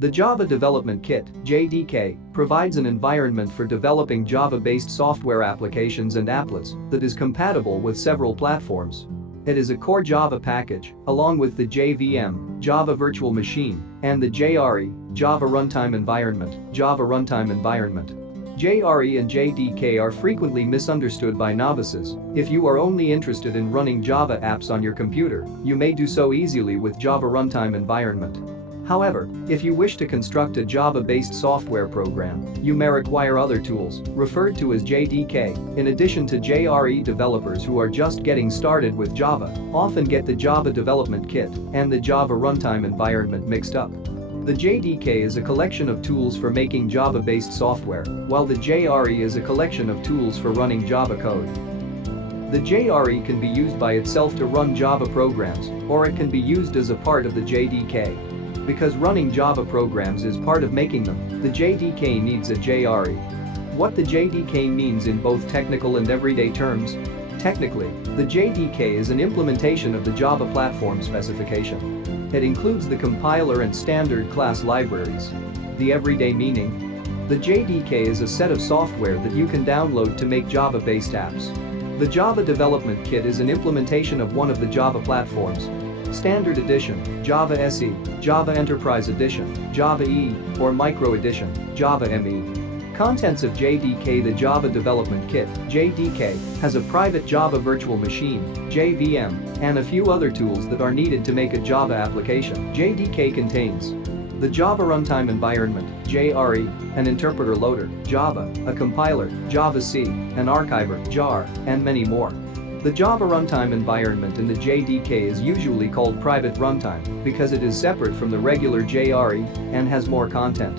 The Java Development Kit (JDK) provides an environment for developing Java-based software applications and applets that is compatible with several platforms. It is a core Java package, along with the JVM, Java Virtual Machine, and the JRE, Java Runtime Environment, Java Runtime Environment. JRE and JDK are frequently misunderstood by novices. If you are only interested in running Java apps on your computer, you may do so easily with Java Runtime Environment. However, if you wish to construct a Java-based software program, you may require other tools, referred to as JDK. In addition to JRE, developers who are just getting started with Java often get the Java Development Kit and the Java Runtime Environment mixed up. The JDK is a collection of tools for making Java-based software, while the JRE is a collection of tools for running Java code. The JRE can be used by itself to run Java programs, or it can be used as a part of the JDK. Because running Java programs is part of making them, the JDK needs a JRE. What the JDK means in both technical and everyday terms? Technically, the JDK is an implementation of the Java platform specification. It includes the compiler and standard class libraries. The everyday meaning? The JDK is a set of software that you can download to make Java-based apps. The Java Development Kit is an implementation of one of the Java platforms. Standard Edition, Java SE, Java Enterprise Edition, Java E, or Micro Edition, Java ME. Contents of JDK. The Java Development Kit (JDK) has a private Java Virtual Machine (JVM) and a few other tools that are needed to make a Java application. JDK contains the Java Runtime Environment (JRE), an interpreter loader (Java), a compiler (Java Se), an archiver (JAR), and many more. The Java Runtime Environment in the JDK is usually called private runtime because it is separate from the regular JRE and has more content.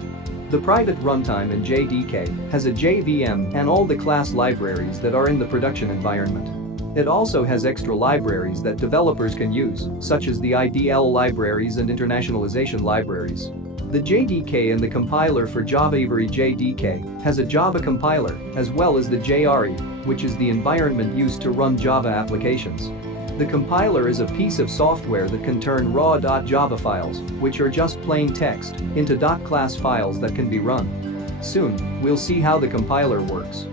The private runtime in JDK has a JVM and all the class libraries that are in the production environment. It also has extra libraries that developers can use, such as the IDL libraries and internationalization libraries. The JDK and the compiler for Java JDK has a Java compiler, as well as the JRE, which is the environment used to run Java applications. The compiler is a piece of software that can turn raw .java files, which are just plain text, into .class files that can be run. Soon, we'll see how the compiler works.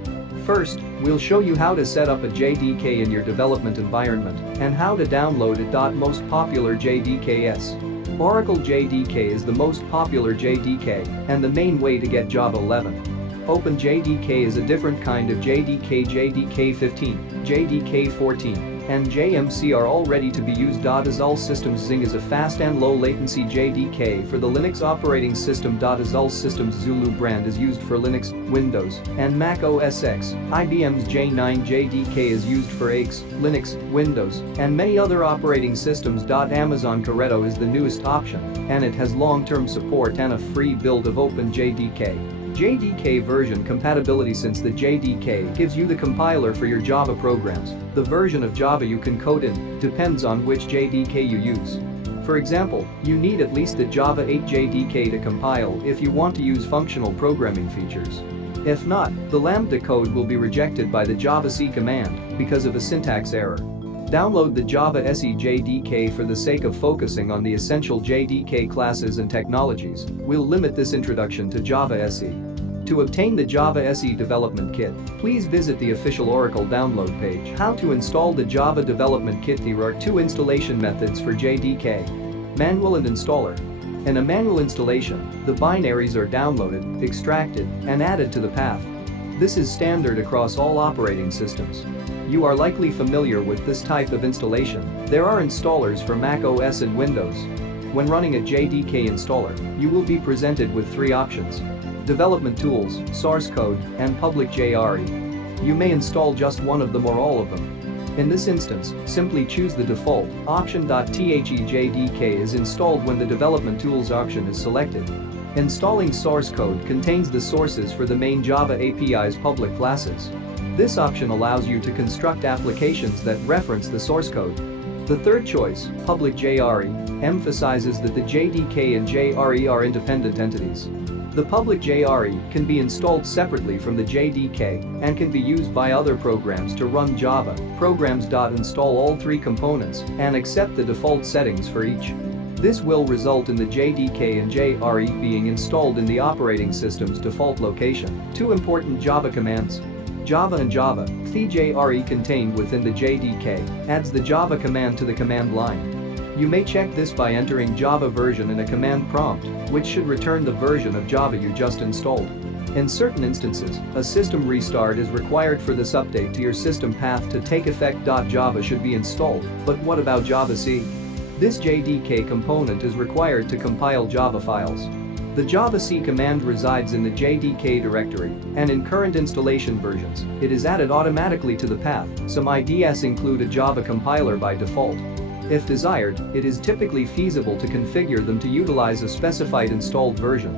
First, we'll show you how to set up a JDK in your development environment and how to download it. Most popular JDKs. Oracle JDK is the most popular JDK and the main way to get Java 11. OpenJDK is a different kind of JDK. JDK 15, JDK 14, and JMC are all ready to be used. As all systems, Zing is a fast and low latency JDK for the Linux operating system. As all systems, Zulu brand is used for Linux, Windows, and Mac OS X. IBM's J9 JDK is used for AIX, Linux, Windows, and many other operating systems. Amazon Corretto is the newest option, and it has long-term support and a free build of OpenJDK. Jdk Version Compatibility. Since the JDK gives you the compiler for your Java programs, the version of Java you can code in depends on which JDK you use. For example, you need at least the Java 8 JDK to compile if you want to use functional programming features. If not, the Lambda code will be rejected by the Java Se command because of a syntax error. Download the Java Se Jdk. For the sake of focusing on the essential JDK classes and technologies, we'll limit this introduction to Java SE. To obtain the Java SE Development Kit, please visit the official Oracle download page. How to install the Java Development Kit. There are two installation methods for JDK: manual and installer. In a manual installation, the binaries are downloaded, extracted, and added to the path. This is standard across all operating systems. You are likely familiar with this type of installation. There are installers for Mac OS and Windows. When running a JDK installer, you will be presented with three options: development tools, source code, and public JRE. You may install just one of them or all of them. In this instance, simply choose the default option. TechGig is installed when the development tools option is selected. Installing source code contains the sources for the main Java API's public classes. This option allows you to construct applications that reference the source code. The third choice, public JRE, emphasizes that the JDK and JRE are independent entities. The public JRE can be installed separately from the JDK and can be used by other programs to run Java programs. Install all three components and accept the default settings for each. This will result in the JDK and JRE being installed in the operating system's default location. 2 important Java commands. Java and Java, the JRE contained within the JDK, adds the Java command to the command line. You may check this by entering Java version in a command prompt, which should return the version of Java you just installed. In certain instances, a system restart is required for this update to your system path to take effect. Java should be installed, but what about Java Se? This JDK component is required to compile Java files. The Java Se command resides in the JDK directory, and in current installation versions, it is added automatically to the path. Some IDEs include a Java compiler by default. If desired, it is typically feasible to configure them to utilize a specified installed version.